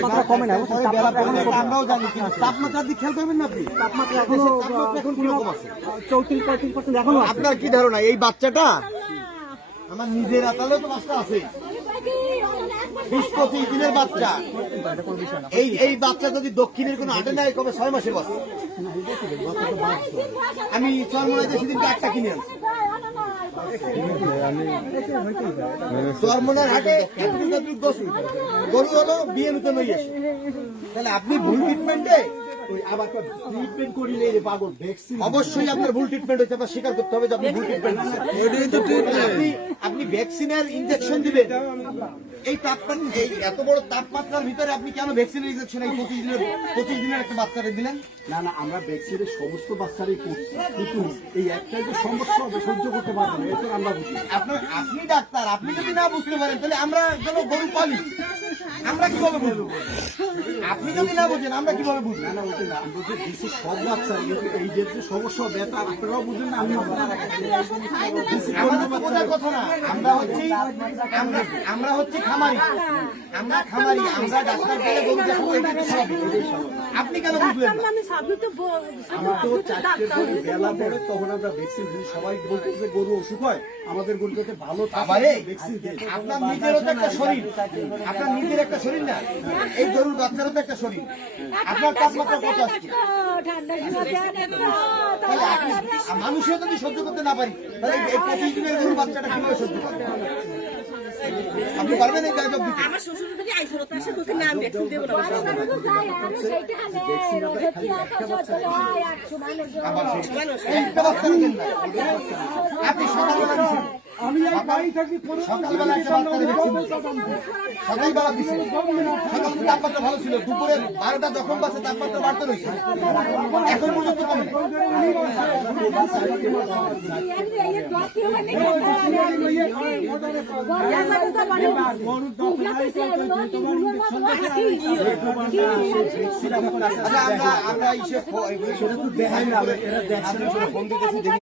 কমে না, আমরাও জানি, কিন্তু তাপমাত্রা দিয়ে খেয়াল করবেন না আপনি? তাপমাত্রা এখনো এখন কিরকম আছে? 34-35% এখনো আছে। আপনার কি ধারণা এই বাচ্চাটা আমার নিজের আতালেও তো বাচ্চা আছে, 20-25 দিনের বাচ্চা। এই বাচ্চা যদি দক্ষিণের কোনো হাটে নেয় কবে 6 মাসের বাচ্চা। আমি চরমনাইতে সেদিনকে একটা কিনে আনছি, চরমনার হাটে গরু হলো বিয়ে নতুন হয়ে আসে। তাহলে আপনি ভুল ট্রিটমেন্টে অবশ্যই আপনার ভুল ট্রিটমেন্ট হয়েছে, আপনার স্বীকার করতে হবে যে আপনি ভুল ট্রিটমেন্ট। আপনি ভ্যাকসিনের ইনজেকশন দিবেন, এই তাপমাত্রা, এই এত বড় তাপমাত্রার ভিতরে আপনি কেন ভ্যাকসিনের ইনজেকশন এই 25 দিনের একটা বাচ্চারে দিলেন? না না, আমরা ভ্যাকসিনের সমস্ত বাচ্চারই করছি, কিন্তু এই একটাই যে সমস্যা হবে সহ্য করতে পারবো না, এটা আমরা বুঝি। আপনি ডাক্তার, আপনি যদি না বুঝতে পারেন তাহলে আমরা যেন গরু পালি, আমরা কিভাবে বুঝবো? আপনি যদি না বুঝেন আমরা কিভাবে বুঝবো? না না, ওটা না, আমরা যে দিচ্ছি সব বাচ্চা এই যে সমস্যা হবে এটা আপনারাও বুঝেন না, আমি আমাদের তো বোঝার কথা না। আমরা হচ্ছি খামারি, আমরা ডাক্তার বলে গরু দেখাবো, এটাই স্বাভাবিক। আপনি কেন বুঝলেন না? আমি তো 4টে পরে বেলা পড়ে তখন আমরা ভ্যাকসিন দিই, সবাই বলতেছে গরু অসুখ হয়, আমাদের গরুটাতে ভালো আবারে ভ্যাকসিন দিই। আপনার নিজেরও তো একটা শরীর, আপনার নিজের একটা শরীর না, এই গরুর বাচ্চারও তো একটা শরীর। আপনার তাপমাত্রা কত আসছে? তাহলে আপনি মানুষও যদি সহ্য করতে না পারি, তাহলে এই 25 দিনের গরুর বাচ্চাটা কিভাবে সহ্য করবে? আপনি পারবেন এই দায়িত্ব দিতে? আমার শ্বশুর যদি আইসর তো আসে তোকে নাম ভ্যাকসিন দেব না। আবার একটা বাচ্চা দেন না। আপনি সকালবেলা দিচ্ছেন, আমি এই বাড়ি থাকি সকালবেলা একটা বাচ্চাকে ভ্যাকসিন দিচ্ছেন, সকালবেলা দিচ্ছেন, সকাল তাপমাত্রা ভালো ছিল, দুপুরে 12টা যখন বাজে তাপমাত্রা বাড়তে রয়েছে, এখন পর্যন্ত কমে নাই। আমরা দেখাই না, এরা দেখছেন ফোন দিতেছি।